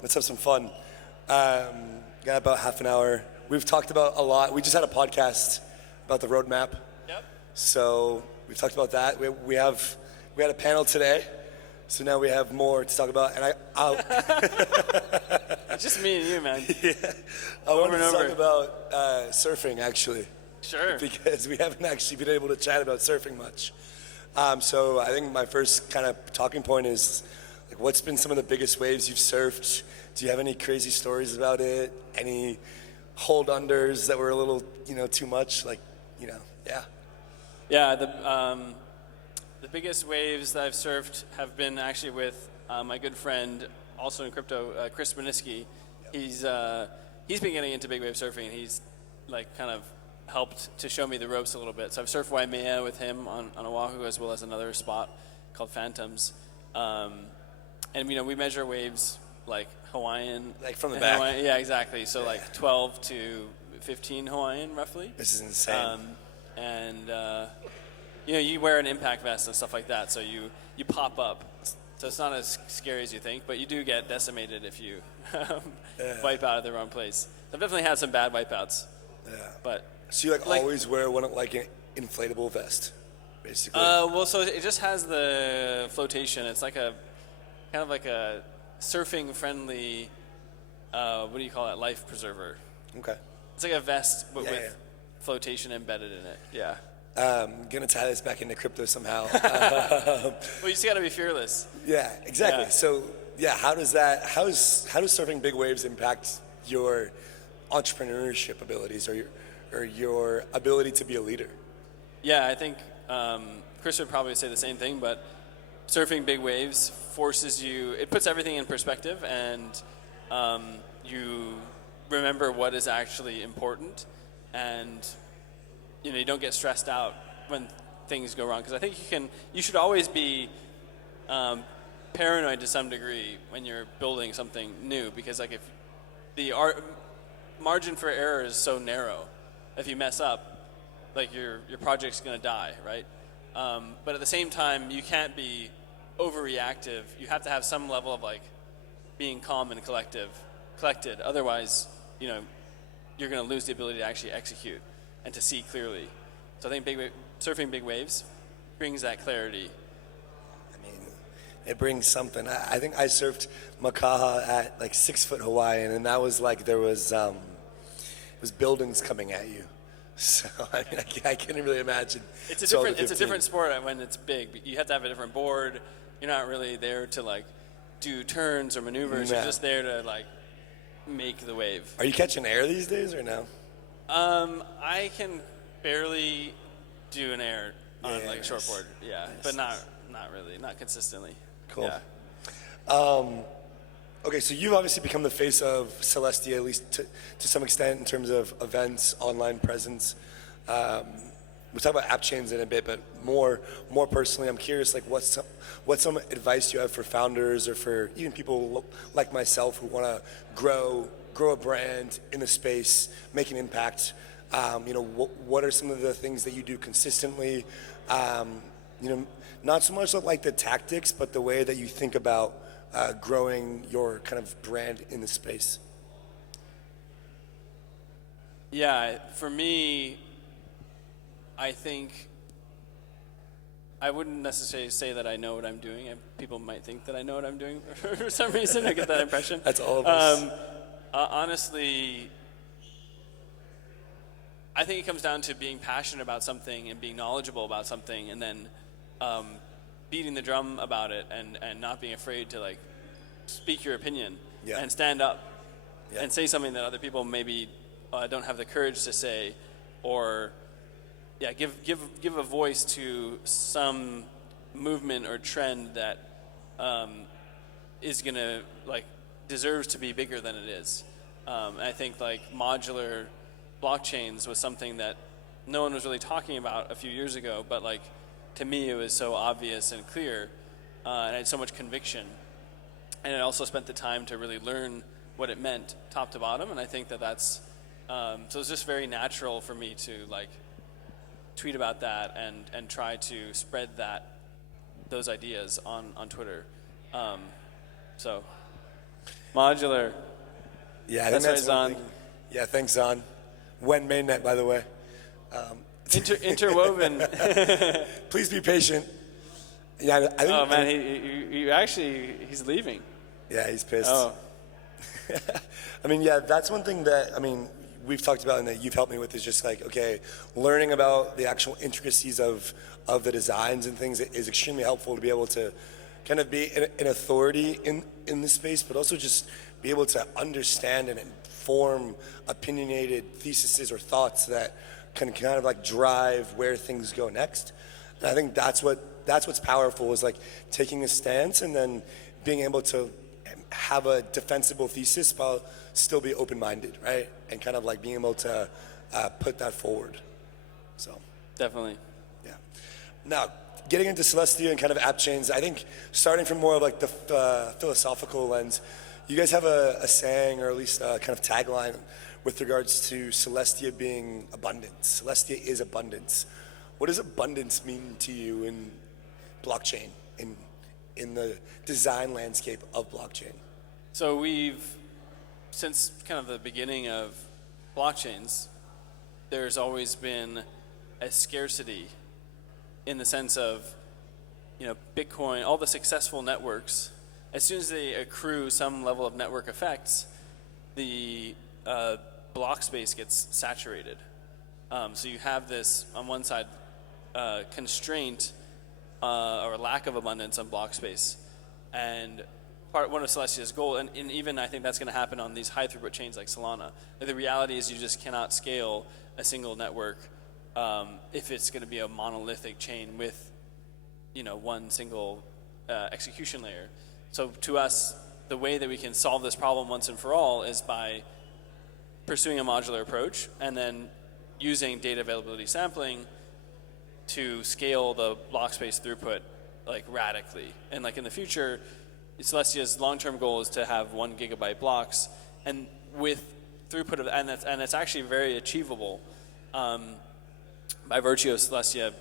let's have some fun. Got about half an hour. We've talked about a lot. We just had a podcast about the roadmap. Yep. So we've talked about that. We had a panel today, so now we have more to talk about. And It's just me and you, man. Yeah, I wanted to talk about surfing actually. Sure. Because we haven't actually been able to chat about surfing much. So I think my first kind of talking point is, like, what's been some of the biggest waves you've surfed? Do you have any crazy stories about it? Any hold unders that were a little, too much? Like, yeah. Yeah, the biggest waves that I've surfed have been actually with my good friend, also in crypto, Chris Miniski. He's been getting into big wave surfing, and he's like kind of helped to show me the ropes a little bit. So I've surfed Waimea with him on Oahu, as well as another spot called Phantoms. And we measure waves like Hawaiian. Like from the back. Hawaiian, yeah, exactly. So like 12 to 15 Hawaiian, roughly. This is insane. You wear an impact vest and stuff like that, so you pop up. So it's not as scary as you think, but you do get decimated if you wipe out of the wrong place. I've definitely had some bad wipeouts. Yeah. But so you always wear one like an inflatable vest, basically. So it just has the flotation. It's like a kind of like a surfing friendly. What do you call it? Life preserver. Okay. It's like a vest, but with flotation embedded in it. Yeah. Gonna tie this back into crypto somehow. Well, you just gotta be fearless. Yeah, exactly. Yeah. So how does surfing big waves impact your entrepreneurship abilities or your ability to be a leader? Yeah, I think Chris would probably say the same thing, but surfing big waves forces you, it puts everything in perspective, and you remember what is actually important, and you don't get stressed out when things go wrong. Because I think you should always be paranoid to some degree when you're building something new, because like if the margin for error is so narrow, if you mess up, like your project's gonna die, right? But at the same time, you can't be overreactive. You have to have some level of like being calm and collected. Otherwise, you're gonna lose the ability to actually execute and to see clearly. So I think surfing big waves brings that clarity. I mean, it brings something. I think I surfed Makaha at like 6 foot Hawaiian, and that was like there was buildings coming at you. So I mean, I can't really imagine. It's a different sport when it's big. You have to have a different board. You're not really there to like do turns or maneuvers. You're just there to like make the wave. Are you catching air these days or no? I can barely do an air on like shortboard, but not really, not consistently. Cool. Yeah. Okay, so you've obviously become the face of Celestia, at least to some extent in terms of events, online presence. We'll talk about Appchains in a bit, but more personally, I'm curious, like what's some advice you have for founders or for even people like myself who want to grow a brand in the space, make an impact. What are some of the things that you do consistently? Not so much like the tactics, but the way that you think about growing your kind of brand in the space. Yeah, for me, I think I wouldn't necessarily say that I know what I'm doing. People might think that I know what I'm doing for some reason. I get that impression. That's all of us. Honestly, I think it comes down to being passionate about something and being knowledgeable about something, and then beating the drum about it and not being afraid to like speak your opinion and stand up and say something that other people maybe don't have the courage to say, or give a voice to some movement or trend that is gonna like deserves to be bigger than it is. I think like modular blockchains was something that no one was really talking about a few years ago, but like to me it was so obvious and clear, and I had so much conviction, and I also spent the time to really learn what it meant top to bottom, and I think that's so it's just very natural for me to like tweet about that and try to spread those ideas on Twitter. So Modular. Yeah, I think That's that's right, one Zahn. thing. Yeah, thanks, Zahn. When mainnet, by the way. Interwoven. Please be patient. Yeah, I think. Oh man, he's leaving. Yeah, he's pissed. Oh. I mean, yeah, that's one thing that, I mean, we've talked about and that you've helped me with is just like, okay, learning about the actual intricacies of the designs and things is extremely helpful to be able to kind of be an authority in this space, but also just be able to understand and form opinionated theses or thoughts that can kind of like drive where things go next. And I think that's what's powerful is like taking a stance and then being able to have a defensible thesis while still be open-minded, right? And kind of like being able to put that forward. So Definitely. yeah. Now, getting into Celestia and kind of Appchains, I think starting from more of like the philosophical lens, you guys have a saying or at least a kind of tagline with regards to Celestia being abundance. Celestia is abundance. What does abundance mean to you in blockchain, in the design landscape of blockchain? So since kind of the beginning of blockchains, there's always been a scarcity in the sense of, Bitcoin, all the successful networks, as soon as they accrue some level of network effects, the block space gets saturated. So you have this, on one side, constraint or lack of abundance on block space. And one of Celestia's goal, and even I think that's going to happen on these high throughput chains like Solana. The reality is you just cannot scale a single network if it's going to be a monolithic chain with one single execution layer. So to us, the way that we can solve this problem once and for all is by pursuing a modular approach and then using data availability sampling to scale the block space throughput like radically. And like in the future, Celestia's long-term goal is to have 1 gigabyte blocks, and with throughput of, and it's actually very achievable by virtue of Celestia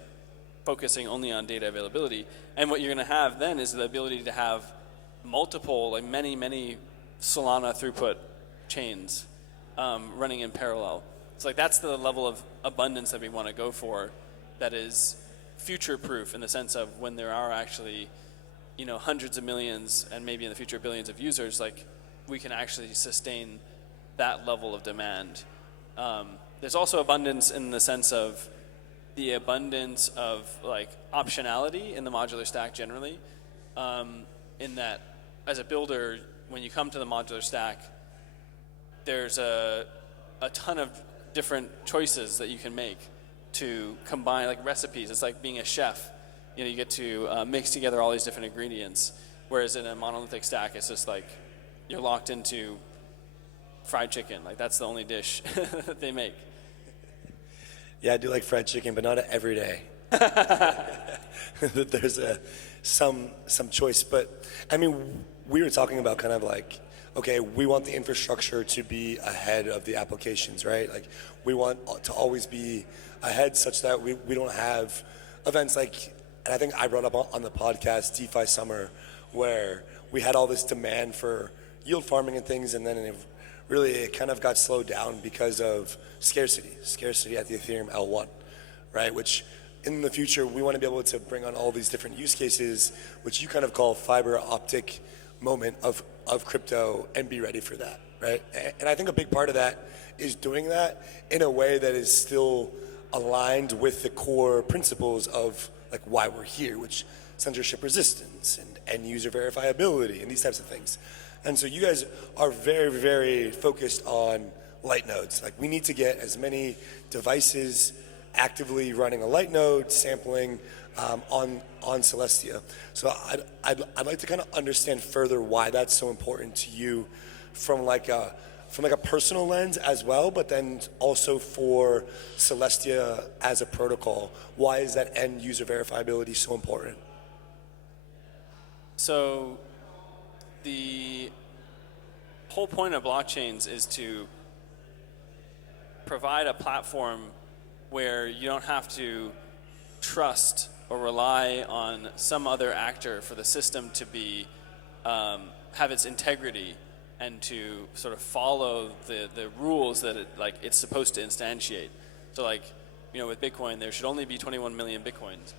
focusing only on data availability. And what you're going to have then is the ability to have multiple, like many Solana throughput chains running in parallel. So like that's the level of abundance that we want to go for, that is future-proof in the sense of when there are actually hundreds of millions and maybe in the future billions of users, like we can actually sustain that level of demand. There's also abundance in the sense of the abundance of like optionality in the modular stack generally, in that as a builder, when you come to the modular stack, there's a ton of different choices that you can make to combine, like recipes. It's like being a chef. You get to mix together all these different ingredients, whereas in a monolithic stack, it's just like you're locked into fried chicken. Like that's the only dish that they make. Yeah, I do like fried chicken, but not every day. There's some choice, but I mean, we were talking about kind of like, okay, we want the infrastructure to be ahead of the applications, right? Like we want to always be ahead such that we don't have events like, and I think I brought up on the podcast DeFi Summer, where we had all this demand for yield farming and things, and then it kind of got slowed down because of scarcity at the Ethereum L1, right? Which in the future, we want to be able to bring on all these different use cases, which you kind of call fiber optic moment of crypto, and be ready for that, right? And I think a big part of that is doing that in a way that is still aligned with the core principles of like why we're here, which censorship resistance and user verifiability and these types of things. And so you guys are very, very focused on light nodes. Like we need to get as many devices actively running a light node, sampling on Celestia. So I'd like to kind of understand further why that's so important to you from like a personal lens as well, but then also for Celestia as a protocol. Why is that end user verifiability so important? So the whole point of blockchains is to provide a platform where you don't have to trust or rely on some other actor for the system to be have its integrity and to sort of follow the rules that it's supposed to instantiate. So like, with Bitcoin, there should only be 21 million Bitcoins.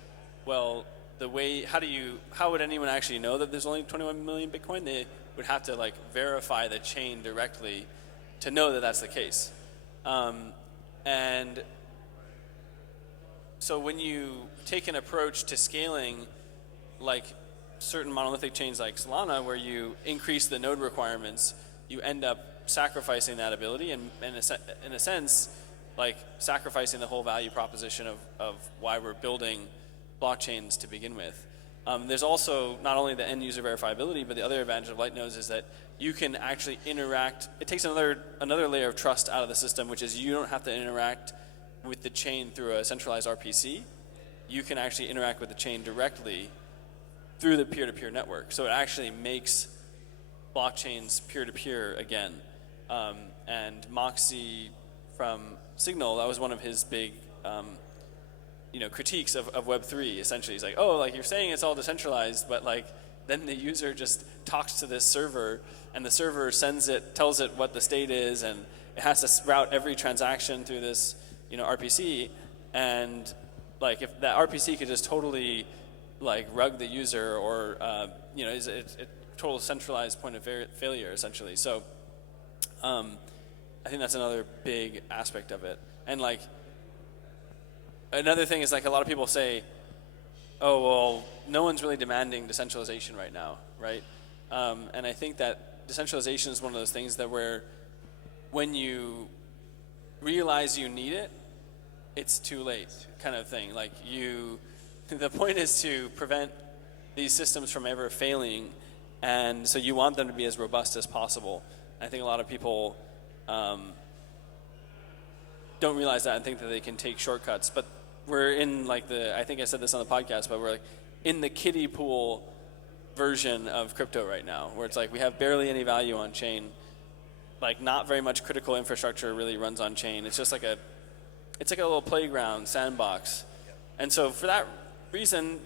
Well, how would anyone actually know that there's only 21 million Bitcoin? They would have to like verify the chain directly to know that that's the case. And so when you take an approach to scaling, like certain monolithic chains like Solana, where you increase the node requirements, you end up sacrificing that ability, and in a sense, like sacrificing the whole value proposition of why we're building blockchains to begin with. There's also not only the end user verifiability, but the other advantage of light nodes is that you can actually interact. It takes another layer of trust out of the system, which is you don't have to interact with the chain through a centralized RPC. You can actually interact with the chain directly through the peer-to-peer network. So it actually makes blockchains peer-to-peer again. And Moxie from Signal, that was one of his big critiques of Web3, essentially. He's like, oh, like you're saying it's all decentralized, but like then the user just talks to this server, and the server tells it what the state is, and it has to route every transaction through this RPC, and like if that RPC could just totally like rug the user, or is a total centralized point of failure essentially. So I think that's another big aspect of it. And like another thing is like a lot of people say, oh well, no one's really demanding decentralization right now, right? And I think that decentralization is one of those things that when you realize you need it, it's too late, kind of thing. Like the point is to prevent these systems from ever failing, and so you want them to be as robust as possible. I think a lot of people don't realize that and think that they can take shortcuts. But we're in like I think I said this on the podcast, but we're like in the kiddie pool version of crypto right now, where it's like we have barely any value on chain. Like not very much critical infrastructure really runs on chain. It's just like a little playground, sandbox. And so for that reason,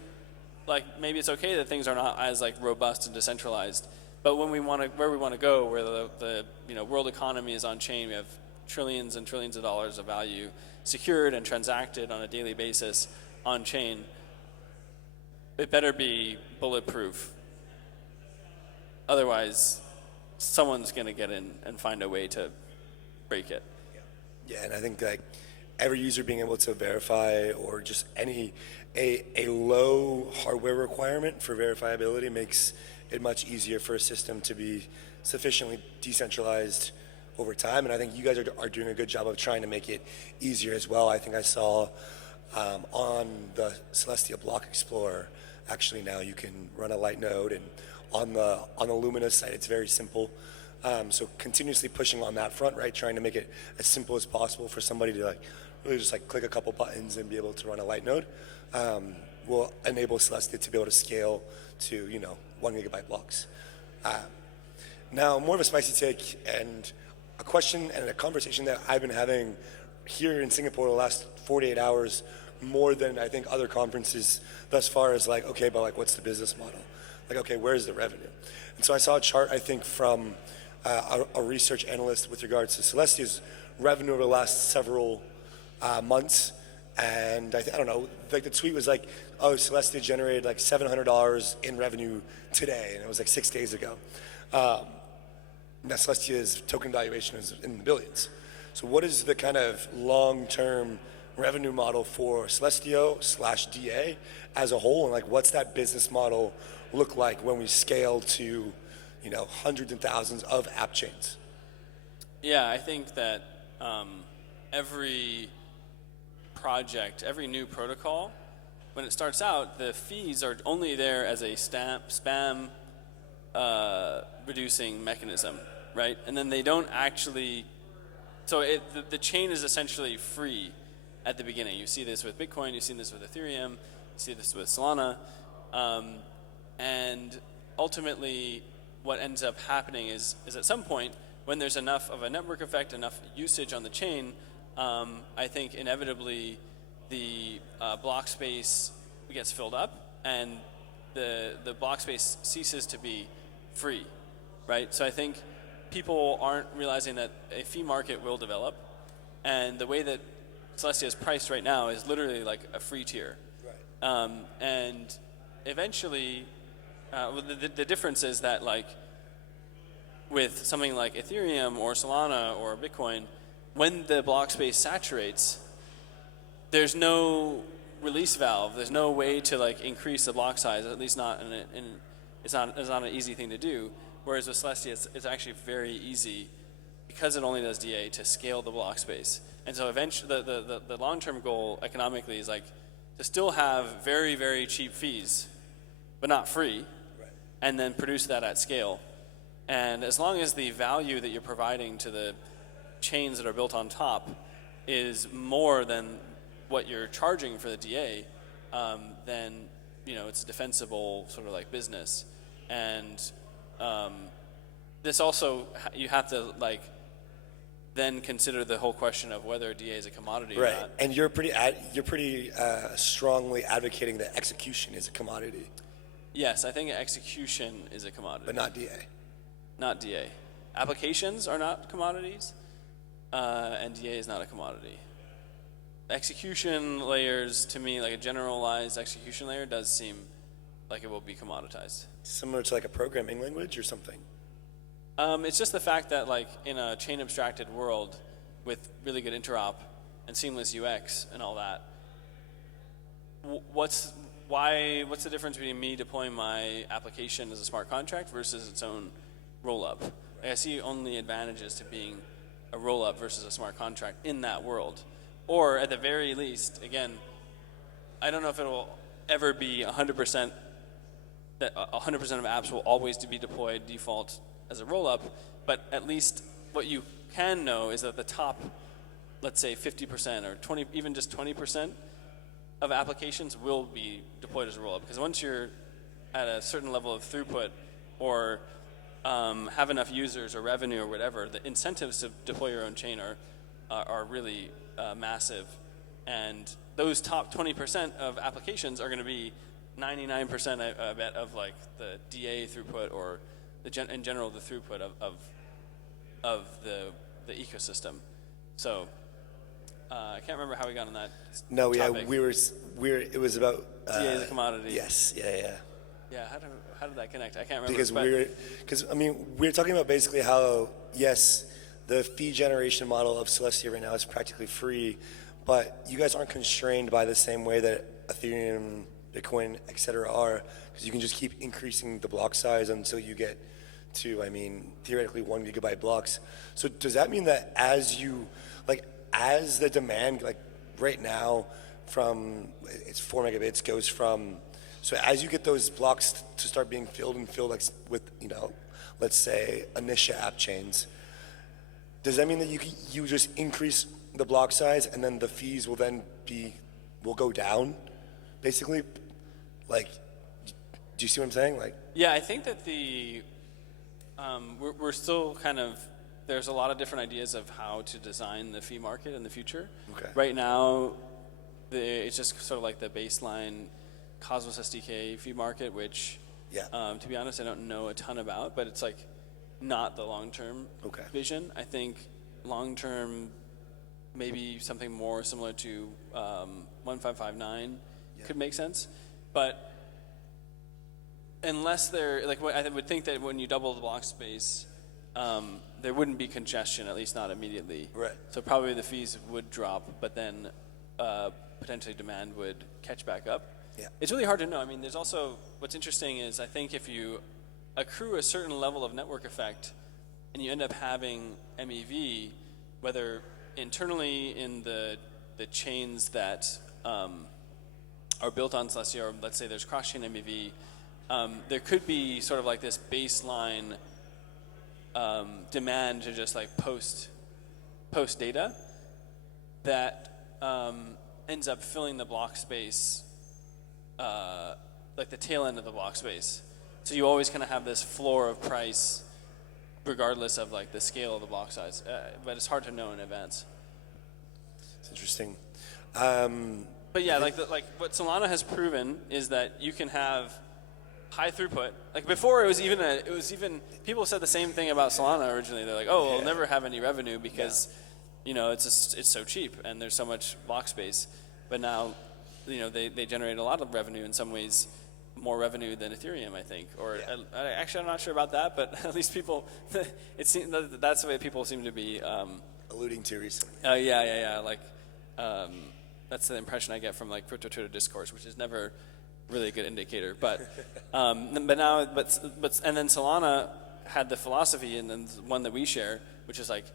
like maybe it's okay that things are not as like robust and decentralized. But where we want to go, where the world economy is on chain, we have trillions and trillions of dollars of value secured and transacted on a daily basis on chain. It better be bulletproof. Otherwise, someone's going to get in and find a way to break it. Yeah, and I think like every user being able to verify, or just a low hardware requirement for verifiability makes it much easier for a system to be sufficiently decentralized over time. And I think you guys are doing a good job of trying to make it easier as well. I think I saw on the Celestia Block Explorer, actually now you can run a light node, and on the Lumina site it's very simple. So continuously pushing on that front, right? Trying to make it as simple as possible for somebody to like really just like click a couple buttons and be able to run a light node. Will enable Celestia to be able to scale to 1 gigabyte blocks. Now more of a spicy take, and a question and a conversation that I've been having here in Singapore the last 48 hours, more than I think other conferences thus far, is like, okay, but like what's the business model? Like, okay, where's the revenue? And so I saw a chart, I think, from a research analyst with regards to Celestia's revenue over the last several months. And I don't know, like the tweet was like, oh, Celestia generated like $700 in revenue today, and it was like 6 days ago. Now Celestia's token valuation is in the billions. So what is the kind of long-term revenue model for Celestia/DA as a whole, and like what's that business model look like when we scale to hundreds and thousands of app chains? Yeah, I think that every project, every new protocol, when it starts out, the fees are only there as a spam reducing mechanism, right? And then they don't actually, so the chain is essentially free at the beginning. You see this with Bitcoin, you've seen this with Ethereum, you see this with Solana, and ultimately what ends up happening is at some point, when there's enough of a network effect, enough usage on the chain, I think inevitably the block space gets filled up, and the block space ceases to be free, right? So I think people aren't realizing that a fee market will develop, and the way that Celestia is priced right now is literally like a free tier. Right. And eventually, the difference is that like with something like Ethereum or Solana or Bitcoin, when the block space saturates, there's no release valve. There's no way to like increase the block size. At least not it's not an easy thing to do. Whereas with Celestia, it's actually very easy because it only does DA to scale the block space. And so eventually, the long-term goal economically is like to still have very, very cheap fees, but not free, right. and then produce that at scale. And as long as the value that you're providing to the chains that are built on top is more than what you're charging for the DA, then it's a defensible sort of like business. And this also, you have to like then consider the whole question of whether DA is a commodity or not. And you're pretty strongly advocating that execution is a commodity. Yes, I think execution is a commodity. But not DA. Not DA. Applications are not commodities, and DA is not a commodity. Execution layers, to me, like a generalized execution layer, does seem like it will be commoditized. Similar to like a programming language or something? It's just the fact that like in a chain abstracted world with really good interop and seamless UX and all that, what's the difference between me deploying my application as a smart contract versus its own rollup? Like, I see only advantages to being a rollup versus a smart contract in that world. Or at the very least, again, I don't know if it will ever be 100% that 100% of apps will always be deployed default as a rollup, but at least what you can know is that the top, let's say 50% or 20, even just 20% of applications will be deployed as a rollup. Because once you're at a certain level of throughput or have enough users or revenue or whatever, the incentives to deploy your own chain are really massive. And those top 20% of applications are going to be 99%, I bet, of like the DA throughput or in general the throughput of the ecosystem. So I can't remember how we got on that. No, topic. yeah, it was about DA is a commodity. Yes, yeah. Yeah, how did that connect? I can't remember. Because we're talking about basically how yes, the fee generation model of Celestia right now is practically free, but you guys aren't constrained by the same way that Ethereum, Bitcoin, etc. are, because you can just keep increasing the block size until you get to, theoretically 1 gigabyte blocks. So does that mean that as the demand, like right now, it's 4 megabits goes from, so as you get those blocks to start being filled like with, let's say Anisha app chains, does that mean that you just increase the block size and then the fees will go down, basically? Like, do you see what I'm saying? Like, yeah, I think that we're still kind of, there's a lot of different ideas of how to design the fee market in the future. Okay. Right now, it's just sort of like the baseline Cosmos SDK fee market, which, to be honest, I don't know a ton about, but it's like not the long-term vision. I think long-term, maybe something more similar to 1559 could make sense. But unless they're, like, I would think that when you double the block space, there wouldn't be congestion, at least not immediately. Right. So probably the fees would drop, but then potentially demand would catch back up. Yeah. It's really hard to know. There's also, what's interesting is I think if you accrue a certain level of network effect and you end up having MEV, whether internally in the chains that are built on Celestia, or let's say there's cross-chain MEV, there could be sort of like this baseline demand to just like post data that ends up filling the block space, like the tail end of the block space. So you always kind of have this floor of price regardless of like the scale of the block size, but it's hard to know in advance. It's interesting. But yeah, like what Solana has proven is that you can have high throughput. Like before, it was even people said the same thing about Solana originally. They're like, oh, we'll never have any revenue because, it's so cheap and there's so much block space. But now, they generate a lot of revenue in some ways, more revenue than Ethereum, I think. Or actually, I'm not sure about that, but at least people, it seems that's the way people seem to be alluding to recently. Yeah. Like, that's the impression I get from like crypto Twitter discourse, which is never really a good indicator. But and then Solana had the philosophy, and then one that we share, which is like,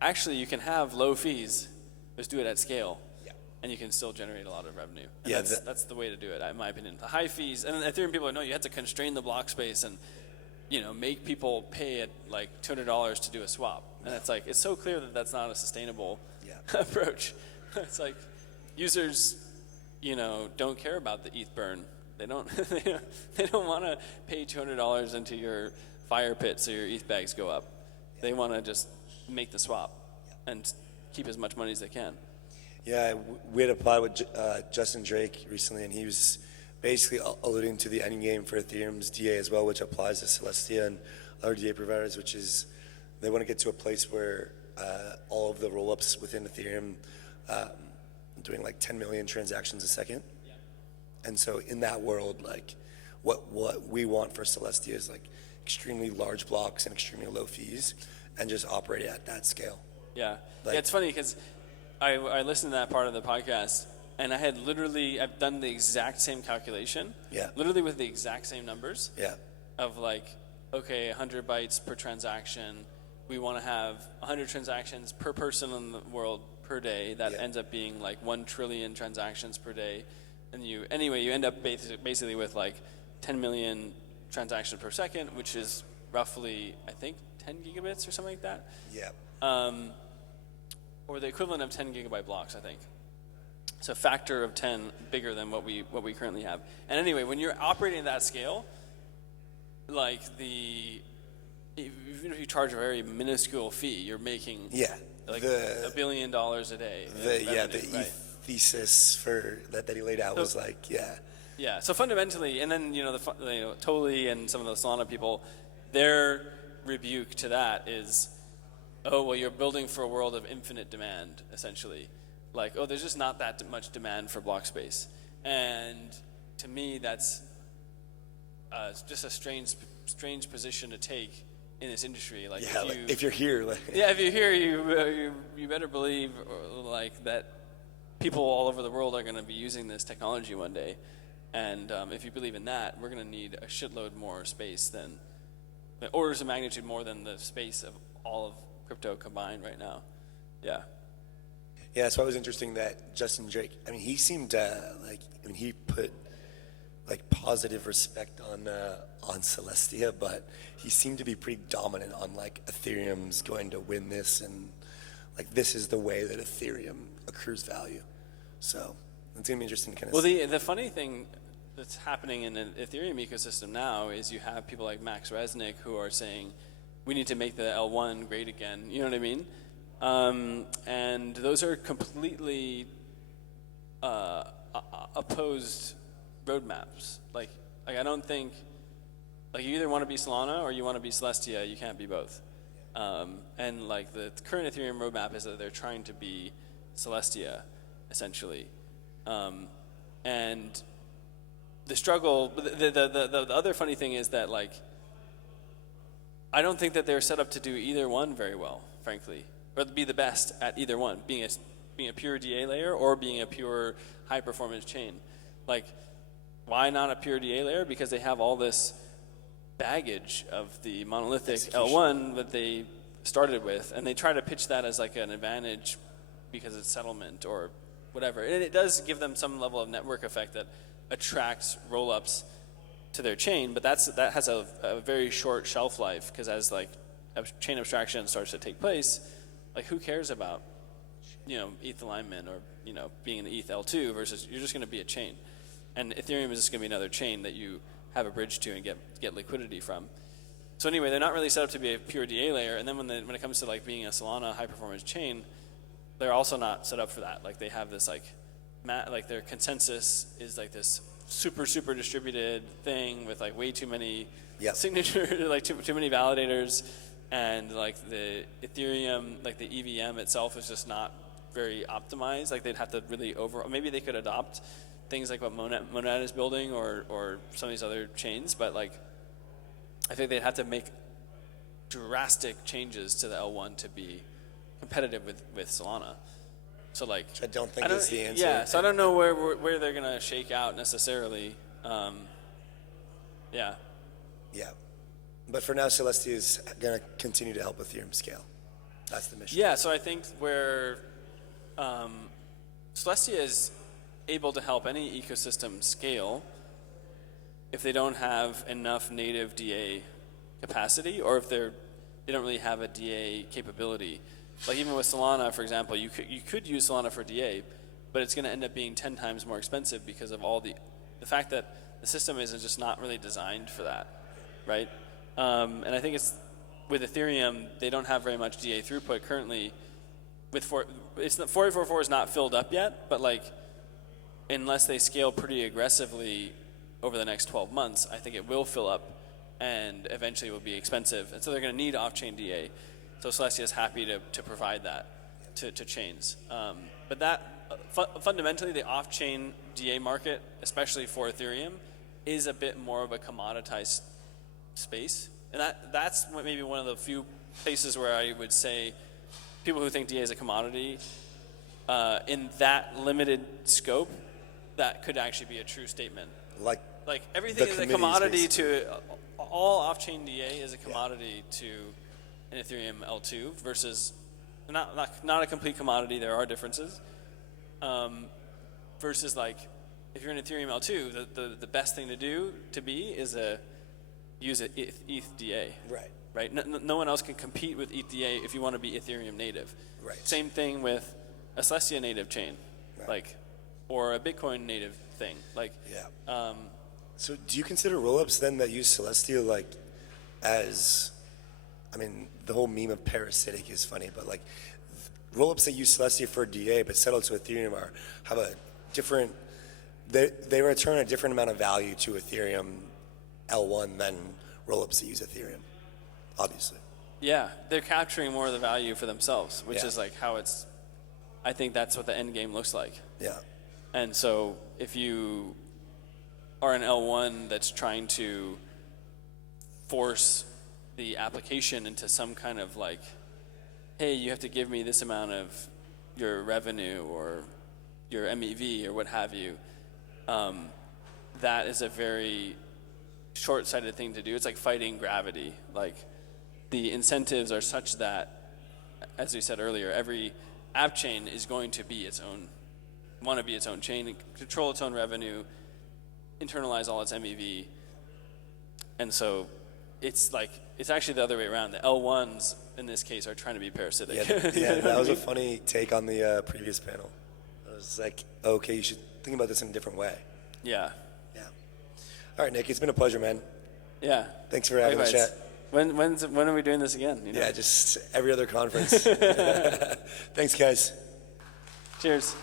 actually, you can have low fees, just do it at scale, and you can still generate a lot of revenue. And that's the way to do it, in my opinion. The high fees, and Ethereum people are, no, you have to constrain the block space and make people pay at like $200 to do a swap. And it's like, it's so clear that that's not a sustainable approach. It's like users, don't care about the ETH burn. They don't they don't want to pay $200 into your fire pit so your ETH bags go up. They want to just make the swap and keep as much money as they can. Yeah, we had applied with Justin Drake recently, and he was basically alluding to the end game for Ethereum's DA as well, which applies to Celestia and other DA providers, which is they want to get to a place where all of the rollups within Ethereum doing like 10 million transactions a second. And so in that world, like what we want for Celestia is like extremely large blocks and extremely low fees, and just operate at that scale. Yeah, it's funny because I listened to that part of the podcast, and I've done the exact same calculation. Yeah. Literally with the exact same numbers. Yeah. Of like, okay, 100 bytes per transaction. We want to have 100 transactions per person in the world per day. That ends up being like 1 trillion transactions per day. And you end up basically with like 10 million transactions per second, which is roughly, I think, 10 gigabits or something like that. Yeah. Or the equivalent of 10 gigabyte blocks, I think. It's a factor of 10 bigger than what we currently have. And anyway, when you're operating at that scale, like even if you charge a very minuscule fee, you're making like $1 billion a day. The thesis for that he laid out was like, Yeah. So fundamentally, and then Toli and some of the Solana people, their rebuke to that is, oh, well, you're building for a world of infinite demand, essentially. Like, oh, there's just not that much demand for block space. And to me, that's just a strange position to take in this industry. Like, if you're here. If you're here, you better believe like that people all over the world are going to be using this technology one day. And if you believe in that, we're going to need a shitload more space than, orders of magnitude more than the space of all of crypto combined right now. Yeah. Yeah, that's why it was interesting that Justin Drake, he seemed he put like positive respect on Celestia, but he seemed to be pretty dominant on like Ethereum's going to win this, and like this is the way that Ethereum accrues value. So it's gonna be interesting to kind of see. The funny thing that's happening in the Ethereum ecosystem now is you have people like Max Resnick who are saying we need to make the L1 great again. You know what I mean? And those are completely opposed roadmaps. Like I don't think, like you either want to be Solana or you want to be Celestia. You can't be both. And like the current Ethereum roadmap is that they're trying to be Celestia, essentially. And the struggle, the other funny thing is that like, I don't think that they're set up to do either one very well, frankly, or be the best at either one, being a pure DA layer or being a pure high performance chain. Like, why not a pure DA layer? Because they have all this baggage of the monolithic L1 that they started with, and they try to pitch that as like an advantage because it's settlement or whatever. And it does give them some level of network effect that attracts rollups to their chain, but that has a very short shelf life, because as like chain abstraction starts to take place, like who cares about ETH alignment or being an ETH L2 versus you're just going to be a chain, and Ethereum is just going to be another chain that you have a bridge to and get liquidity from. So anyway, they're not really set up to be a pure DA layer, and then when it comes to like being a Solana high performance chain, they're also not set up for that. Like they have this like their consensus is like this super distributed thing with like way too many Yep. signature, like too many validators, and like the Ethereum, like the EVM itself is just not very optimized. Like they'd have to really maybe they could adopt things like what Monad is building or some of these other chains, but like I think they'd have to make drastic changes to the L1 to be competitive with Solana. So like, which I don't think is the answer. Yeah, so I don't know where they're gonna shake out necessarily. Yeah. Yeah. But for now, Celestia is going to continue to help Ethereum scale. That's the mission. Yeah, so I think where Celestia is able to help any ecosystem scale if they don't have enough native DA capacity, or if they don't really have a DA capability. Like even with Solana, for example, you could use Solana for DA, but it's going to end up being 10 times more expensive because of all the fact that the system is just not really designed for that, right? And I think it's with Ethereum, they don't have very much DA throughput currently. With 4844 is not filled up yet, but like unless they scale pretty aggressively over the next 12 months, I think it will fill up and eventually will be expensive. And so they're going to need off-chain DA. So Celestia is happy to provide that to chains. But that fundamentally, the off-chain DA market, especially for Ethereum, is a bit more of a commoditized space. And that's maybe one of the few places where I would say people who think DA is a commodity, in that limited scope, that could actually be a true statement. Like everything is a commodity to all off-chain DA is a commodity to an Ethereum L2 versus not a complete commodity. There are differences. Versus like if you're an Ethereum L2, the best thing to do is use an ETH DA. Right. Right. No one else can compete with ETH DA if you want to be Ethereum native. Right. Same thing with a Celestia native chain, like, or a Bitcoin native thing, like. Yeah. So do you consider rollups then that use Celestia like as, I mean, the whole meme of parasitic is funny, but like rollups that use Celestia for DA but settle to Ethereum have a different, they return a different amount of value to Ethereum L1 than rollups that use Ethereum, obviously. Yeah, they're capturing more of the value for themselves, which is like how it's, I think that's what the end game looks like. Yeah. And so if you are an L1 that's trying to force the application into some kind of like, hey, you have to give me this amount of your revenue or your MEV or what have you, that is a very short-sighted thing to do. It's like fighting gravity. Like the incentives are such that, as we said earlier, every app chain is going to be its own, want to be its own chain, control its own revenue, internalize all its MEV. And so it's like, it's actually the other way around. The L1s in this case are trying to be parasitic. Yeah, that was a funny take on the previous panel. I was like, okay, you should think about this in a different way. Yeah. Yeah. All right, Nick, it's been a pleasure, man. Yeah. Thanks for having the chat. When are we doing this again? You know? Yeah, just every other conference. Thanks, guys. Cheers.